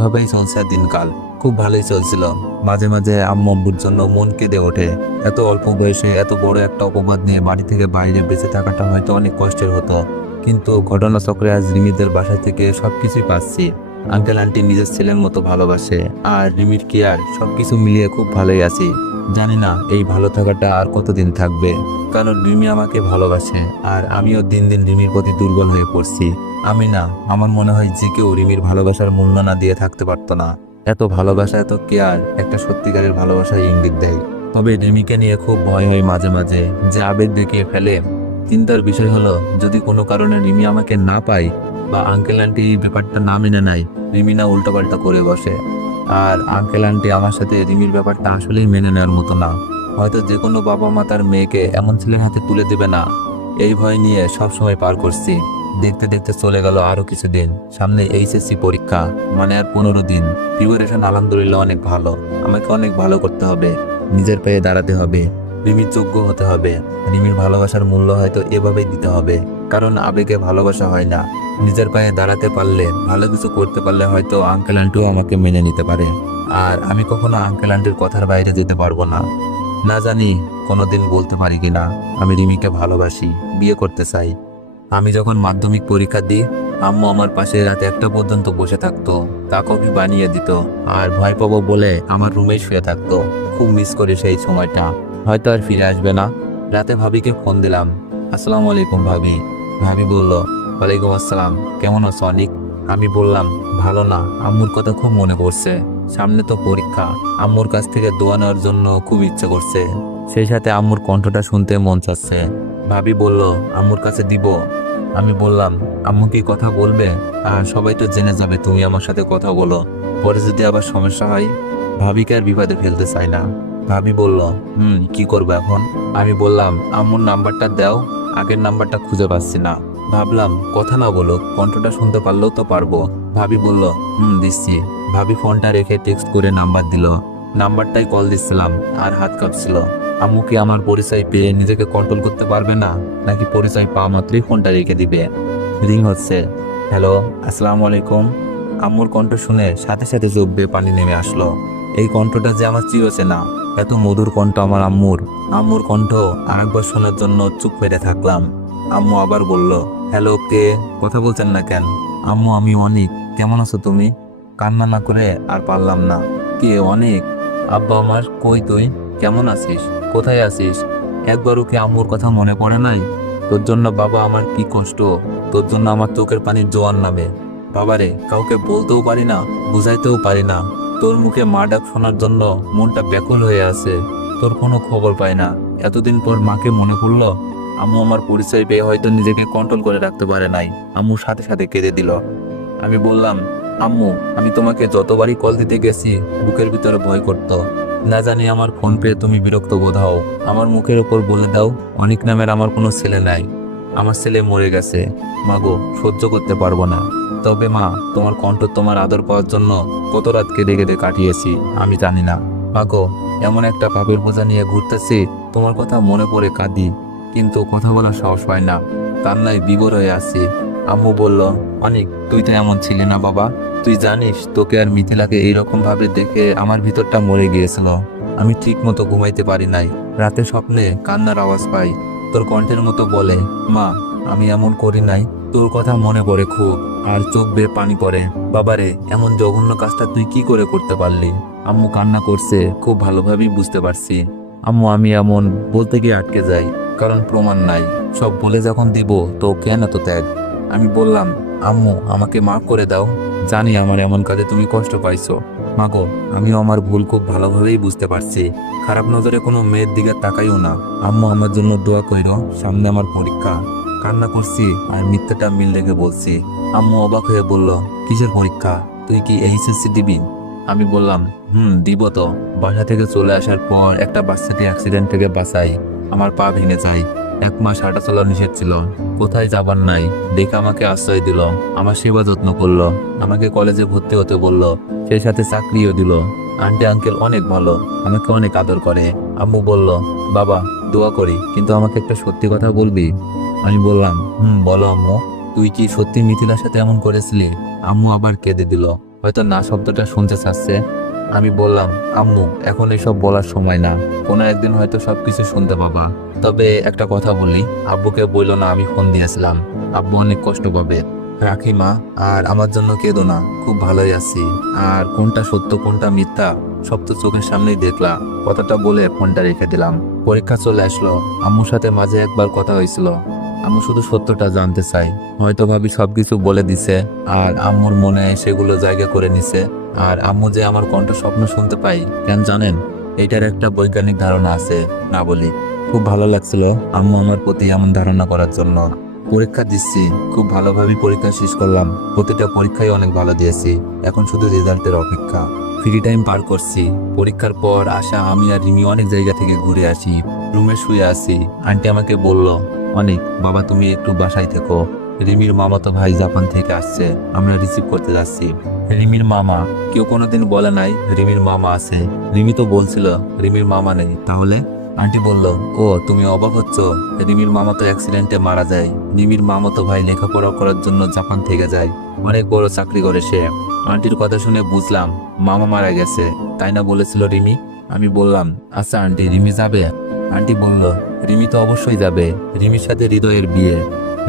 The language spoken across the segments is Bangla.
এভাবেই সংসার দিনকাল খুব ভালোই চলছিল। মাঝে মাঝে আম্মু আব্বুর জন্য মন কেঁদে ওঠে। এত অল্প বয়সে এত বড় একটা অপবাদ নিয়ে বাড়ি থেকে বাইরে বেঁচে থাকাটা হয়তো অনেক কষ্টের হতো। কিন্তু ঘটনাচক্রে আজ রিমিদের বাসা থেকে সবকিছুই পাচ্ছি। আঙ্কেল, আন্টি নিজের ছেলের মতো ভালোবাসে। আর রিমির কেয়ার সবকিছু মিলিয়ে খুব ভালোই আছি। জানি না এই ভালো থাকাটা আর কতদিন থাকবে। কারণ রিমি আমাকে ভালোবাসে, আর আমিও দিন দিন রিমির প্রতি দুর্বল হয়ে পড়ছি। আমি না, আমার মনে হয় যে কেউ রিমির ভালোবাসার মূল্য না দিয়ে থাকতে পারতো না। এত ভালোবাসা, এত কেয়ার, একটা সত্যিকারের ভালোবাসায় ইঙ্গিত দেয়। তবে রিমিকে নিয়ে খুব ভয় হয় মাঝে মাঝে, যে আবেগ দেখিয়ে ফেলে। চিন্তার বিষয় হলো, যদি কোনো কারণে রিমি আমাকে না পায়, বা আঙ্কেল আন্টি ব্যাপারটা না মেনে নেয়, রিমি না উল্টোপাল্টা করে বসে আর আঙ্কেল আন্টি আমার সাথে রিমির ব্যাপারটা আসলেই মেনে নেওয়ার মতো না। হয়তো যে কোনো বাবা মা তার মেয়েকে এমন ছেলের হাতে তুলে দেবে না। এই ভয় নিয়ে সব সময় পার করছি। দেখতে দেখতে চলে গেল আরও কিছুদিন। সামনে এইচএসসি পরীক্ষা মানে আর পনেরো দিন। প্রিপারেশন আলহামদুলিল্লাহ অনেক ভালো। আমাকে অনেক ভালো করতে হবে। নিজের পায়ে দাঁড়াতে হবে। রিমির যোগ্য হতে হবে। রিমির ভালোবাসার মূল্য হয়তো এভাবেই দিতে হবে। কারণ আবেগে ভালোবাসা হয় না। নিজের পায়ে দাঁড়াতে পারলে, ভালো কিছু করতে পারলে হয়তো আঙ্কেল আন্টিও আমাকে মেনে নিতে পারে। আর আমি কখনো আঙ্কেল আন্টির কথার বাইরে যেতে পারব না। না জানি কোনোদিন বলতে পারি কিনা আমি রিমিকে ভালোবাসি, বিয়ে করতে চাই। আমি যখন মাধ্যমিক পরীক্ষা দিই, আম্মু আমার পাশে রাতে একটা পর্যন্ত বসে থাকতো। তা কফি বানিয়ে দিত। আর ভয় পাবো বলে আমার রুমেই শুয়ে থাকতো। খুব মিস করি সেই সময়টা। হয়তো আর ফিরে আসবে না। রাতে ভাবিকে ফোন দিলাম। আসসালামু আলাইকুম ভাবি। ভাবি বলল, ওয়ালাইকুম আসসালাম। কেমন আছো অনিক? আমি বললাম, ভালো না। আম্মুর কথা খুব মনে পড়ছে। সামনে তো পরীক্ষা। আম্মুর কাছ থেকে দোয়া নেওয়ার জন্য খুব ইচ্ছে করছে। সেই সাথে আম্মুর কণ্ঠটা শুনতে মন চাচ্ছে। ভাবি বলল, আম্মুর কাছে দিব। আমি বললাম, আম্মু কি কথা বলবে? আর সবাই তো জেনে যাবে, তুমি আমার সাথে কথা বলো। পরে যদি আবার সমস্যা হয়, ভাবিকে আর বিপদে ফেলতে চাই না। ভাবি বলল হুম, কি করব এখন? আমি বললাম, আম্মুর নাম্বারটা দাও, আগের নাম্বারটা খুঁজে পাচ্ছি না। ভাবলাম, কথা না বলো কণ্ঠটা শুনতে পারলেও তো পারব। ভাবি বলল, হুম, দিচ্ছি। ভাবি ফোনটা রেখে টেক্সট করে নাম্বার দিল। নাম্বারটাই কল দিচ্ছিলাম, আর হাত কাঁপছিল। আম্মু কি আমার পরিচয় পেয়ে নিজেকে কন্ট্রোল করতে পারবে না? নাকি পরিচয় পাওয়া মাত্রই ফোনটা রেখে দিবে? রিং হচ্ছে। হ্যালো আসসালামু আলাইকুম। আম্মুর কণ্ঠ শুনে সাথে সাথে বেয়ে পানি নেমে আসলো। এই কণ্ঠটা যে আমার চিরচেনা, এত মধুর কণ্ঠ আমার আম্মুর। আম্মুর কণ্ঠ আরেকবার শোনার জন্য চুপ মেরে থাকলাম। আম্মু আবার বলল, হ্যালো, কে? কথা বলছেন না কেন? আম্মু, আমি অনেক। কেমন আছো তুমি? কান্না না করে আর পারলাম না। কে অনেক? আব্বা আমার, কই তুই? কেমন আছিস? কোথায় আছিস? একবারও কি আম্মুর কথা মনে পড়ে নাই? তোর জন্য বাবা আমার কি কষ্ট? তোর জন্য আমার চোখের পানির জোয়ার নামে। বাবারে, কাউকে বলতেও পারি না, বুঝাইতেও পারি না। তোর মুখে মা ডাক শোনার জন্য মনটা ব্যাকুল হয়ে আছে। তোর কোনো খবর পাই না। এতদিন পর মাকে মনে পড়ল, আম্মু আমার পরিচয় পেয়ে হয়তো নিজেকে কন্ট্রোল করে রাখতে পারে নাই। আম্মু সাথে সাথে কেঁদে দিল। আমি বললাম, আম্মু, আমি তোমাকে যতবারই কল দিতে গেছি, বুকের ভিতরে ভয় করতো। না জানি আমার ফোন পেয়ে তুমি বিরক্ত বোধ হও। আমার মুখের ওপর বলে দাও, অনেক নামের আমার কোনো ছেলে নাই। আমার ছেলে মরে গেছে। মাগো সহ্য করতে পারব না। তবে মা, তোমার কণ্ঠ তোমার আদর পাওয়ার জন্য কত রাত কেঁদে কেঁদে কাটিয়েছি, আমি জানি না। মাগো এমন একটা পাপের বোঝা নিয়ে ঘুরতেছি, তোমার কথা মনে পড়ে কাঁদি, কিন্তু কথা বলার সাহস হয় না। কান্নায় বিবর হয়ে আসছি আম্মু বলল, অনেক, তুই তো এমন ছিলি না বাবা। তুই জানিস, তোকে আর মিথিলাকে এইরকম ভাবে দেখে আমার ভিতরটা মরে গিয়েছিল। আমি ঠিক মতো ঘুমাইতে পারি নাই। রাতে স্বপ্নে কান্নার আওয়াজ পাই। তোর কণ্ঠের মতো বলে, মা, আমি এমন করি নাই। তোর কথা মনে পড়ে খুব, আর চোখ বেয়ে পানি পড়ে। বাবারে, এমন জঘন্য কাজটা তুই কি করে করতে পারলি? আম্মু কান্না করছে, খুব ভালোভাবেই বুঝতে পারছি। আম্মু, আমি এমন বলতে গিয়ে আটকে যাই, কারণ প্রমাণ নাই। সব বলে যখন দিব, তো কেন এত ত্যাগ? আমি বললাম, আম্মু, আমাকে মাফ করে দাও। জানি আমার এমন কাজে তুমি কষ্ট পাইছো। মাগো, আমিও আমার ভুল খুব ভালোভাবেই বুঝতে পারছি। খারাপ নজরে কোনো মেয়ের দিকে তাকাইও না। আম্মু, আমার জন্য দোয়া কইরো, সামনে আমার পরীক্ষা। কান্না করছি আর মিথ্যাটা মিল রেখে বলছি। আম্মু অবাক হয়ে বলল, কিসের পরীক্ষা? তুই কি এইচএসসি দিবি? আমি বললাম, হুম, দিব তো। বাসা থেকে চলে আসার পর একটা বাচ্চাটি অ্যাক্সিডেন্ট থেকে বাঁচাই। আমার পা ভেঙে যায়। এক মাস হাঁটা চলা নিষেধ ছিল। কোথায় যাবার নাই? দেখে আমাকে আশ্রয় দিল। আমার সেবা যত্ন করল। আমাকে কলেজে ভর্তি হতে বলল। সেই সাথে চাকরিও দিল। আন্টি, আঙ্কেল অনেক ভালো। আমাকে অনেক আদর করে। আম্মু বলল, বাবা দোয়া করি, কিন্তু আমাকে একটা সত্যি কথা বলবি? আমি বললাম, হুম, বলো আম্মু। তুই কি সত্যি মিথিলার সাথে এমন করেছিলি? আম্মু আবার কেঁদে দিল। হয়তো না শব্দটা শুনতে চাচ্ছে। আমি বললাম, আম্মু, এখন এসব বলার সময় না। কোনো একদিন হয়তো সব কিছু শুনতে পাবা। তবে একটা কথা বলি, আব্বুকে বলল না আমি ফোন দিয়েছিলাম। আব্বু অনেক কষ্ট পাবে। রাখি মা, আর আমার জন্য কেঁদো না, খুব ভালোই আছি। আর কোনটা সত্য, কোনটা মিথ্যা, সব তো চোখের সামনেই দেখলা কথাটা বলে ফোনটা রেখে দিলাম। পরীক্ষা চলে আসলো। আম্মুর সাথে মাঝে একবার কথা হয়েছিল। আম্মু শুধু সত্যটা জানতে চাই হয়তো ভাবি সবকিছু বলে দিছে, আর আম্মুর মনে সেগুলো জায়গা করে নিছে। আর আম্মু যে আমার কণ্ঠ স্বপ্ন শুনতে পাই কেন জানেন? এটার একটা বৈজ্ঞানিক ধারণা আছে, না বলি। খুব ভালো লাগছিল আম্মু আমার প্রতি এমন ধারণা করার জন্য। পরীক্ষা দিচ্ছি, খুব ভালোভাবে পরীক্ষা শেষ করলাম। প্রতিটা পরীক্ষায় অনেক ভালো দিয়েছি। এখন শুধু রেজাল্টের অপেক্ষা। ফ্রি টাইম পার করছি। পরীক্ষার পর আসা আমি আর রিমি অনেক জায়গা থেকে ঘুরে আসি। রুমে শুয়ে আছি। আন্টি আমাকে বলল, অনেক, বাবা, তুমি একটু বাসায় থেকো। রিমির মামা তো ভাই জাপান থেকে আসছে। আমরা রিসিভ করতে যাচ্ছি। রিমির মামা? কেউ কোনোদিন বলে নাই, রিমির মামা আছে। রিমি তো বলছিল, রিমির মামা নেই। তাহলে? আন্টি বলল, ও, তুমি অবাক হচ্ছ। রিমির মামা তো অ্যাক্সিডেন্টে মারা যায়। রিমির মামা তো ভাই লেখাপড়া করার জন্য জাপান থেকে যায়। অনেক বড় চাকরি করে সে। আন্টির কথা শুনে বুঝলাম, মামা মারা গেছে। তাই না বলেছিল রিমি? আমি বললাম আচ্ছা আন্টি, রিমি যাবে? আন্টি বলল, রিমি তো অবশ্যই যাবে। রিমির সাথে হৃদয়ের বিয়ে।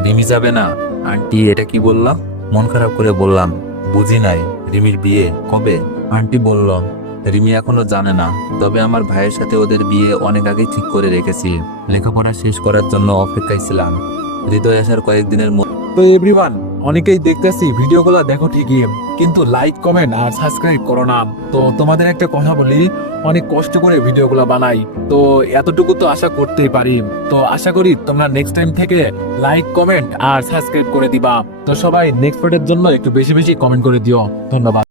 রিমি যাবে না? আন্টি, এটা কি বললাম মন খারাপ করে বললাম, বুঝি নাই। রিমির বিয়ে কবে? আন্টি বলল রিমি এখনও জানে না, তবে আমার ভাইয়ের সাথে ওদের বিয়ে অনেক আগেই ঠিক করে রেখেছি। লেখাপড়া শেষ করার জন্য অপেক্ষায় ছিলাম হৃদয় আসার কয়েকদিনের তো এভরিওয়ান অনেকেই দেখতেছি ভিডিওগুলো দেখো ঠিকই, কিন্তু লাইক কমেন্ট আর সাবস্ক্রাইব করো না। তো তোমাদের একটা কথা বলি, অনেক কষ্ট করে ভিডিওগুলো বানাই, তো এতটুকু তো আশা করতেই পারি। তো আশা করি তোমরা নেক্সট টাইম থেকে লাইক কমেন্ট আর সাবস্ক্রাইব করে দিবা। তো সবাই নেক্সট পার্টের জন্য একটু বেশি বেশি কমেন্ট করে দিও। ধন্যবাদ।